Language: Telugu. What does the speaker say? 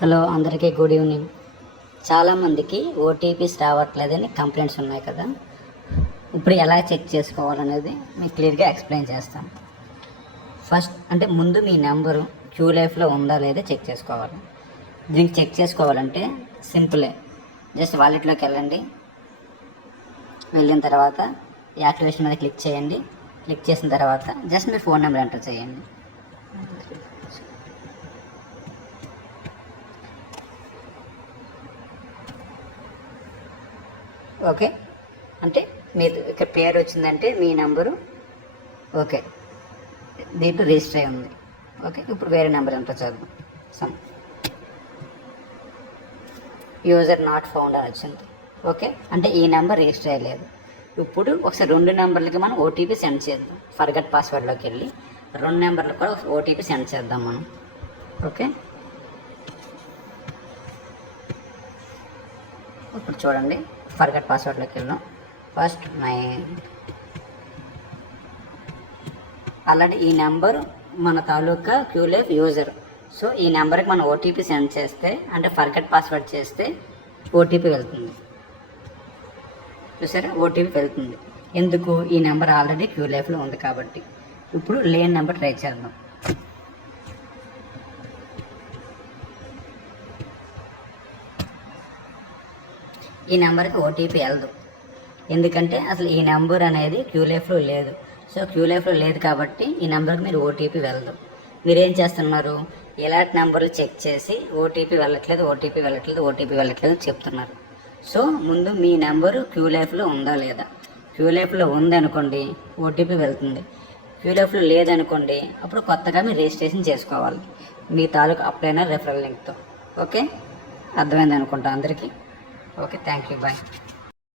హలో అందరికీ గుడ్ ఈవినింగ్. చాలామందికి ఓటీపీస్ రావట్లేదని కంప్లైంట్స్ ఉన్నాయి కదా. ఇప్పుడు ఎలా చెక్ చేసుకోవాలనేది మీకు క్లియర్గా ఎక్స్ప్లెయిన్ చేస్తాను. ఫస్ట్ అంటే ముందు మీ నెంబరు క్యూ లైఫ్లో ఉందా లేదా చెక్ చేసుకోవాలి. దీనికి చెక్ చేసుకోవాలంటే సింపులే. జస్ట్ వాలెట్లోకి వెళ్ళండి. వెళ్ళిన తర్వాత యాక్టివేషన్ మీద క్లిక్ చేయండి. క్లిక్ చేసిన తర్వాత జస్ట్ మీ ఫోన్ నెంబర్ ఎంటర్ చేయండి. ఓకే, అంటే మీరు ఇక్కడ పేరు వచ్చిందంటే మీ నెంబరు ఓకే దీంట్లో రిజిస్టర్ అయి ఉంది. ఓకే, ఇప్పుడు వేరే నెంబర్ ఎంటర్ చేద్దాం. సమ్ యూజర్ నాట్ ఫౌండ్ అని వచ్చింది. ఓకే, అంటే ఈ నెంబర్ రిజిస్టర్ అయ్యలేదు. ఇప్పుడు ఒకసారి 2 నెంబర్లకి మనం ఓటీపీ సెండ్ చేద్దాం. ఫర్గట్ పాస్వర్డ్లోకి వెళ్ళి 2 నెంబర్లకు కూడా ఓటీపీ సెండ్ చేద్దాం మనం. ఓకే, ఇప్పుడు చూడండి, ఫర్గట్ పాస్వర్డ్లోకి వెళ్ళాం. ఫస్ట్ 9 అలాంటి ఈ నెంబర్ మన తాలూకా క్యూలైఫ్ యూజర్. సో ఈ నెంబర్కి మనం ఓటీపీ సెండ్ చేస్తే అంటే ఫర్గట్ పాస్వర్డ్ చేస్తే ఓటీపీ వెళ్తుంది. చూసారా, ఓటీపీ వెళ్తుంది. ఎందుకు? ఈ నెంబర్ ఆల్రెడీ క్యూలైఫ్లో ఉంది కాబట్టి. ఇప్పుడు లేని నెంబర్ ట్రై చేద్దాం. ఈ నెంబర్కి ఓటీపీ వెళ్ళదు, ఎందుకంటే అసలు ఈ నెంబర్ అనేది క్యూలైఫ్లో లేదు. సో క్యూలైఫ్లో లేదు కాబట్టి ఈ నెంబర్కి మీరు ఓటీపీ వెళ్ళదు. మీరేం చేస్తున్నారు? ఇలాంటి నెంబర్లు చెక్ చేసి ఓటీపీ వెళ్ళట్లేదు చెప్తున్నారు. సో ముందు మీ నెంబరు క్యూలైఫ్లో ఉందా లేదా? క్యూలైఫ్లో ఉందనుకోండి ఓటీపీ వెళ్తుంది. క్యూలైఫ్లో లేదనుకోండి అప్పుడు కొత్తగా మీరు రిజిస్ట్రేషన్ చేసుకోవాలి మీ తాలూకు అప్లైనర్ రెఫరల్ లింక్తో. ఓకే, అర్థమైంది అనుకుంటా అందరికీ. Okay, thank you, bye.